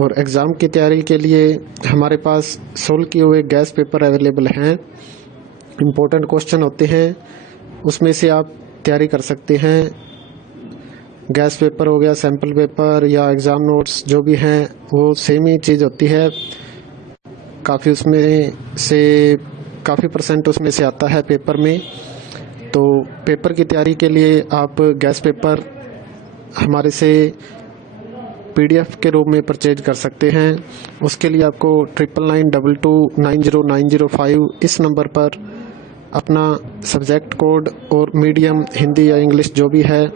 और एग्ज़ाम की तैयारी के लिए हमारे पास सोल्व किए हुए गैस पेपर अवेलेबल हैं। इम्पोर्टेंट क्वेश्चन होते हैं, उसमें से आप तैयारी कर सकते हैं। गैस पेपर हो गया, सैम्पल पेपर या एग्ज़ाम नोट्स जो भी हैं वो सेम ही चीज़ होती है। काफ़ी उसमें से काफ़ी परसेंट उसमें से आता है पेपर में। तो पेपर की तैयारी के लिए आप गैस पेपर हमारे से PDF के रूप में परचेज कर सकते हैं। उसके लिए आपको 9992290905 इस नंबर पर अपना सब्जेक्ट कोड और मीडियम हिंदी या इंग्लिश जो भी है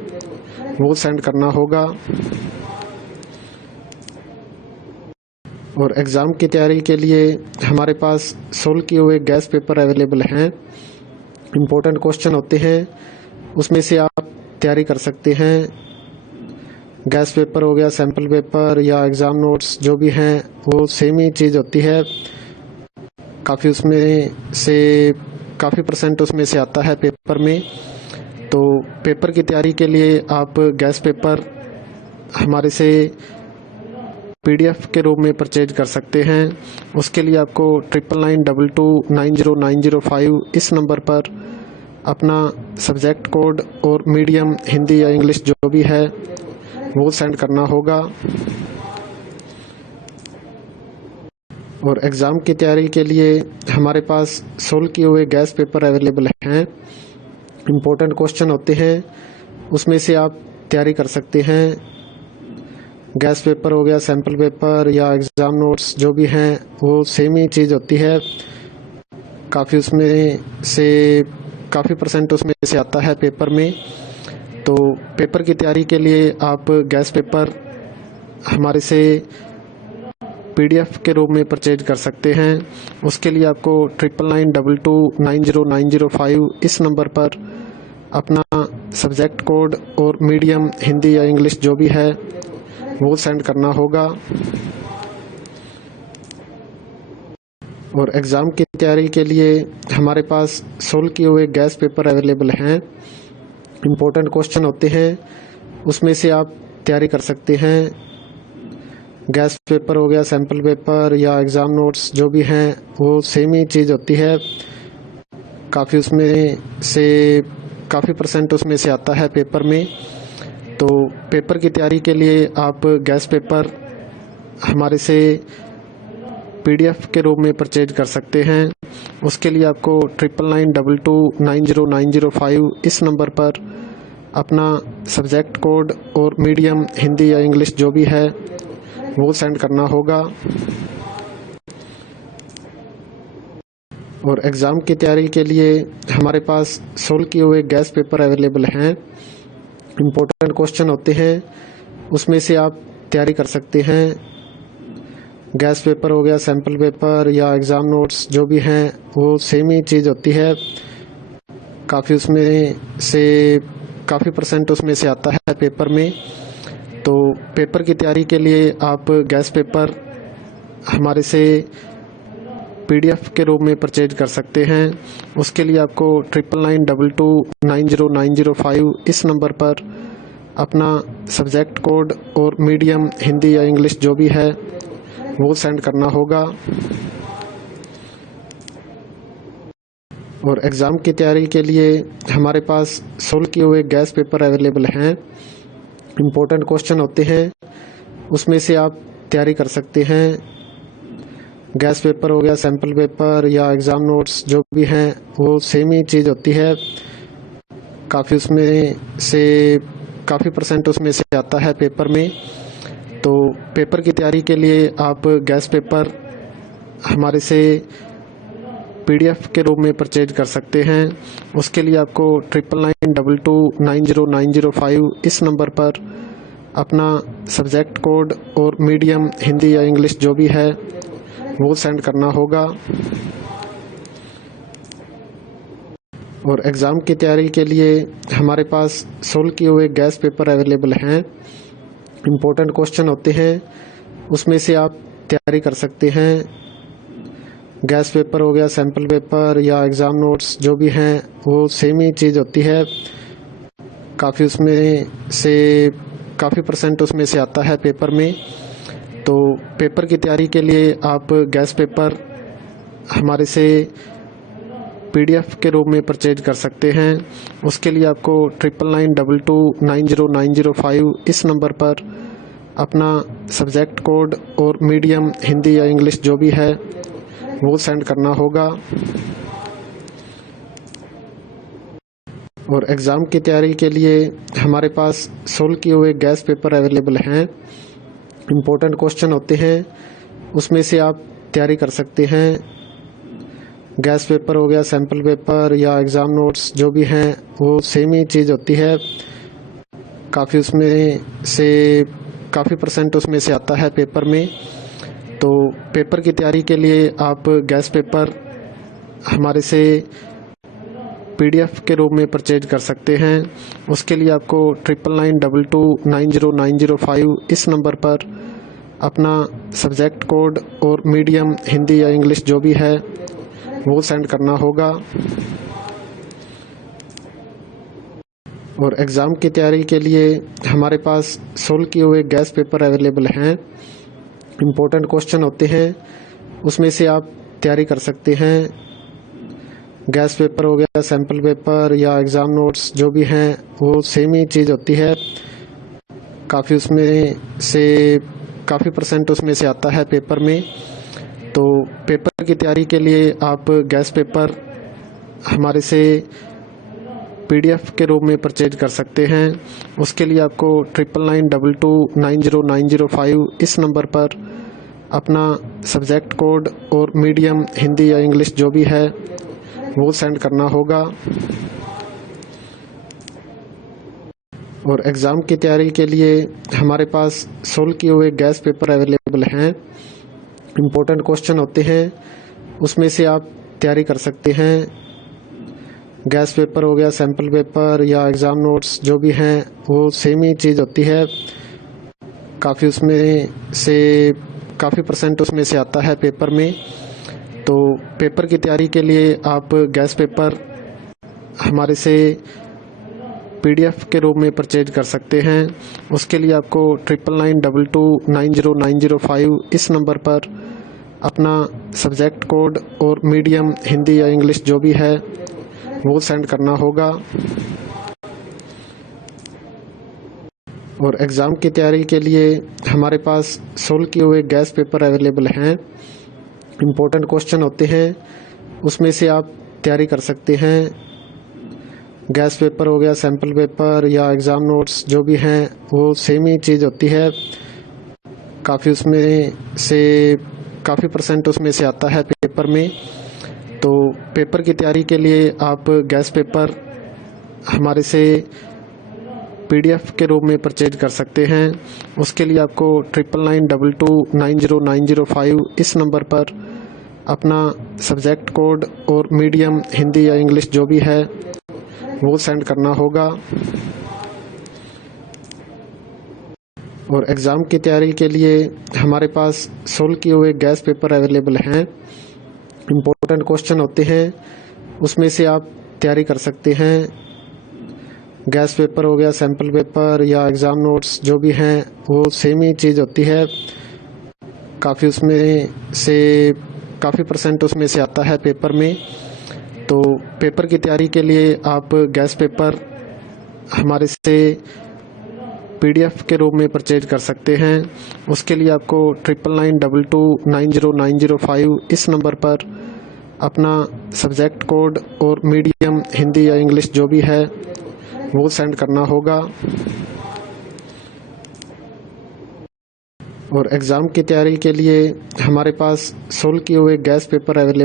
वो सेंड करना होगा। और एग्ज़ाम की तैयारी के लिए हमारे पास सोल्व किए हुए गैस पेपर अवेलेबल हैं। इम्पोर्टेंट क्वेश्चन होते हैं, उसमें से आप तैयारी कर सकते हैं। गैस पेपर हो गया, सैम्पल पेपर या एग्ज़ाम नोट्स जो भी हैं वो सेम ही चीज़ होती है। काफ़ी उसमें से काफ़ी परसेंट उसमें से आता है पेपर में। तो पेपर की तैयारी के लिए आप गैस पेपर हमारे से PDF के रूप में परचेज कर सकते हैं। उसके लिए आपको 9992290905 इस नंबर पर अपना सब्जेक्ट कोड और मीडियम हिंदी या इंग्लिश जो भी है वो सेंड करना होगा। और एग्ज़ाम की तैयारी के लिए हमारे पास सोल्व किए हुए गैस पेपर अवेलेबल हैं। इम्पोर्टेंट क्वेश्चन होते हैं, उसमें से आप तैयारी कर सकते हैं। गैस पेपर हो गया, सैम्पल पेपर या एग्ज़ाम नोट्स जो भी हैं वो सेम ही चीज़ होती है। काफ़ी उसमें से काफ़ी परसेंट उसमें से आता है पेपर में। तो पेपर की तैयारी के लिए आप गैस पेपर हमारे से PDF के रूप में परचेज कर सकते हैं। उसके लिए आपको 9992290905 इस नंबर पर अपना सब्जेक्ट कोड और मीडियम हिंदी या इंग्लिश जो भी है वो सेंड करना होगा। और एग्ज़ाम की तैयारी के लिए हमारे पास सोल्व किए हुए गैस पेपर अवेलेबल हैं। इम्पोर्टेंट क्वेश्चन होते हैं, उसमें से आप तैयारी कर सकते हैं। गैस पेपर हो गया, सैम्पल पेपर या एग्ज़ाम नोट्स जो भी हैं वो सेम ही चीज़ होती है। काफ़ी उसमें से काफ़ी परसेंट उसमें से आता है पेपर में। तो पेपर की तैयारी के लिए आप गैस पेपर हमारे से PDF के रूप में परचेज कर सकते हैं। उसके लिए आपको 9992290905 इस नंबर पर अपना सब्जेक्ट कोड और मीडियम हिंदी या इंग्लिश जो भी है वो सेंड करना होगा। और एग्ज़ाम की तैयारी के लिए हमारे पास सोल्व किए हुए गैस पेपर अवेलेबल हैं। इम्पोर्टेंट क्वेश्चन होते हैं, उसमें से आप तैयारी कर सकते हैं। गैस पेपर हो गया, सैम्पल पेपर या एग्ज़ाम नोट्स जो भी हैं वो सेम ही चीज़ होती है। काफ़ी उसमें से काफ़ी परसेंट उसमें से आता है पेपर में। तो पेपर की तैयारी के लिए आप गैस पेपर हमारे से PDF के रूप में परचेज कर सकते हैं। उसके लिए आपको 9992290905 इस नंबर पर अपना सब्जेक्ट कोड और मीडियम हिंदी या इंग्लिश जो भी है वो सेंड करना होगा। और एग्ज़ाम की तैयारी के लिए हमारे पास सोल्व किए हुए गैस पेपर अवेलेबल हैं। इम्पोर्टेंट क्वेश्चन होते हैं, उसमें से आप तैयारी कर सकते हैं। गैस पेपर हो गया, सैम्पल पेपर या एग्ज़ाम नोट्स जो भी हैं वो सेम ही चीज़ होती है। काफ़ी उसमें से काफ़ी परसेंट उसमें से आता है पेपर में। तो पेपर की तैयारी के लिए आप गैस पेपर हमारे से PDF के रूप में परचेज कर सकते हैं। उसके लिए आपको 9992290905 इस नंबर पर अपना सब्जेक्ट कोड और मीडियम हिंदी या इंग्लिश जो भी है वो सेंड करना होगा। और एग्ज़ाम की तैयारी के लिए हमारे पास सोल्व किए हुए गैस पेपर अवेलेबल हैं। इम्पोर्टेंट क्वेश्चन होते हैं, उसमें से आप तैयारी कर सकते हैं। गैस पेपर हो गया, सैम्पल पेपर या एग्ज़ाम नोट्स जो भी हैं वो सेम ही चीज़ होती है। काफ़ी उसमें से काफ़ी परसेंट उसमें से आता है पेपर में। तो पेपर की तैयारी के लिए आप गैस पेपर हमारे से PDF के रूप में परचेज कर सकते हैं। उसके लिए आपको 9992290905 इस नंबर पर अपना सब्जेक्ट कोड और मीडियम हिंदी या इंग्लिश जो भी है वो सेंड करना होगा। और एग्ज़ाम की तैयारी के लिए हमारे पास सोल्व किए हुए गैस पेपर अवेलेबल हैं। इम्पोर्टेंट क्वेश्चन होते हैं, उसमें से आप तैयारी कर सकते हैं। गैस पेपर हो गया, सैम्पल पेपर या एग्ज़ाम नोट्स जो भी हैं वो सेम ही चीज़ होती है। काफ़ी उसमें से काफ़ी % उसमें से आता है पेपर में। तो पेपर की तैयारी के लिए आप गैस पेपर हमारे से PDF के रूप में परचेज कर सकते हैं। उसके लिए आपको 9992290905 इस नंबर पर अपना सब्जेक्ट कोड और मीडियम हिंदी या इंग्लिश जो भी है वो सेंड करना होगा। और एग्ज़ाम की तैयारी के लिए हमारे पास सोल्व किए हुए गैस पेपर अवेलेबल हैं। इम्पोर्टेंट क्वेश्चन होते हैं, उसमें से आप तैयारी कर सकते हैं। गैस पेपर हो गया, सैम्पल पेपर या एग्ज़ाम नोट्स जो भी हैं वो सेम ही चीज़ होती है। काफ़ी उसमें से काफ़ी % उसमें से आता है पेपर में। तो पेपर की तैयारी के लिए आप गैस पेपर हमारे से PDF के रूप में परचेज कर सकते हैं। उसके लिए आपको 9992290905 इस नंबर पर अपना सब्जेक्ट कोड और मीडियम हिंदी या इंग्लिश जो भी है वो सेंड करना होगा। और एग्ज़ाम की तैयारी के लिए हमारे पास सोल्व किए हुए गैस पेपर अवेलेबल हैं। इम्पोर्टेंट क्वेश्चन होते हैं, उसमें से आप तैयारी कर सकते हैं। गैस पेपर हो गया, सैम्पल पेपर या एग्ज़ाम नोट्स जो भी हैं वो सेम ही चीज़ होती है। काफ़ी उसमें से काफ़ी % उसमें से आता है पेपर में। तो पेपर की तैयारी के लिए आप गैस पेपर हमारे से PDF के रूप में परचेज कर सकते हैं। उसके लिए आपको 9992290905 इस नंबर पर अपना सब्जेक्ट कोड और मीडियम हिंदी या इंग्लिश जो भी है वो सेंड करना होगा। और एग्ज़ाम की तैयारी के लिए हमारे पास सोल्व किए हुए गैस पेपर अवेलेबल हैं। इम्पोर्टेंट क्वेश्चन होते हैं, उसमें से आप तैयारी कर सकते हैं। गैस पेपर हो गया, सैम्पल पेपर या एग्ज़ाम नोट्स जो भी हैं वो सेम ही चीज़ होती है। काफ़ी उसमें से काफ़ी % उसमें से आता है पेपर में। तो पेपर की तैयारी के लिए आप गैस पेपर हमारे से PDF के रूप में परचेज कर सकते हैं। उसके लिए आपको 9992290905 इस नंबर पर अपना सब्जेक्ट कोड और मीडियम हिंदी या इंग्लिश जो भी है वो सेंड करना होगा। और एग्ज़ाम की तैयारी के लिए हमारे पास सोल्व किए हुए गैस पेपर अवेलेबल हैं। इम्पोर्टेंट क्वेश्चन होते हैं, उसमें से आप तैयारी कर सकते हैं। गैस पेपर हो गया, सैम्पल पेपर या एग्ज़ाम नोट्स जो भी हैं वो सेम ही चीज़ होती है। काफ़ी उसमें से काफ़ी % उसमें से आता है पेपर में। तो पेपर की तैयारी के लिए आप गैस पेपर हमारे से PDF के रूप में परचेज कर सकते हैं। उसके लिए आपको 9992290905 इस नंबर पर अपना सब्जेक्ट कोड और मीडियम हिंदी या इंग्लिश जो भी है वो सेंड करना होगा। और एग्ज़ाम की तैयारी के लिए हमारे पास सोल्व किए हुए गैस पेपर अवेलेबल